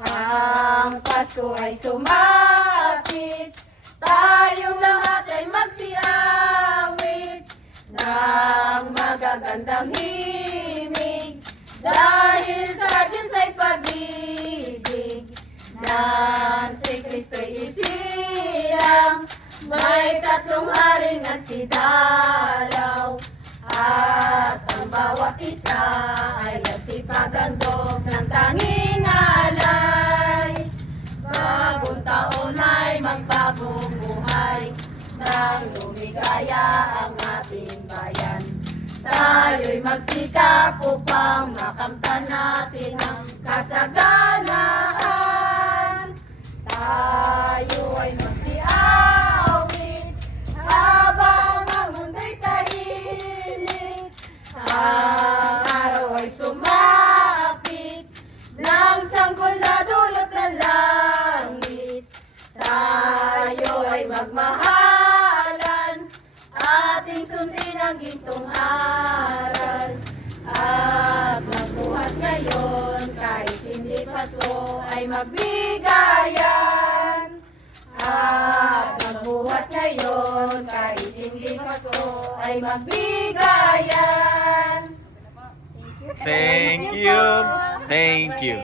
Ang Pasko ay sumapit, tayong lahat ay magsiawit ng magagandang himig, dahil sa Diyos ay pag-ibig, nang si Kristo'y isilang, may tatlong haring nagsidalaw, at ang bawat isa ay nagsipagandog ng tanging alay. Bagong taon ay magbagong buhay, nang lumigaya ang ating bayan. Tayo'y magsikap upang makamtan natin ang kasaganaan. Tayo ay magsiawit habang ang mundo'y tahimik. Ang araw ay sumapit, ng sanggol na dulot ng langit. Tayo ay magmahalan, ating sundin ang gintong aral, at magbuhat ngayon kahit hindi Pasko ay magbigayan. At magbuhat ngayon kahit hindi Pasko ay magbigayan. Thank you. Thank you.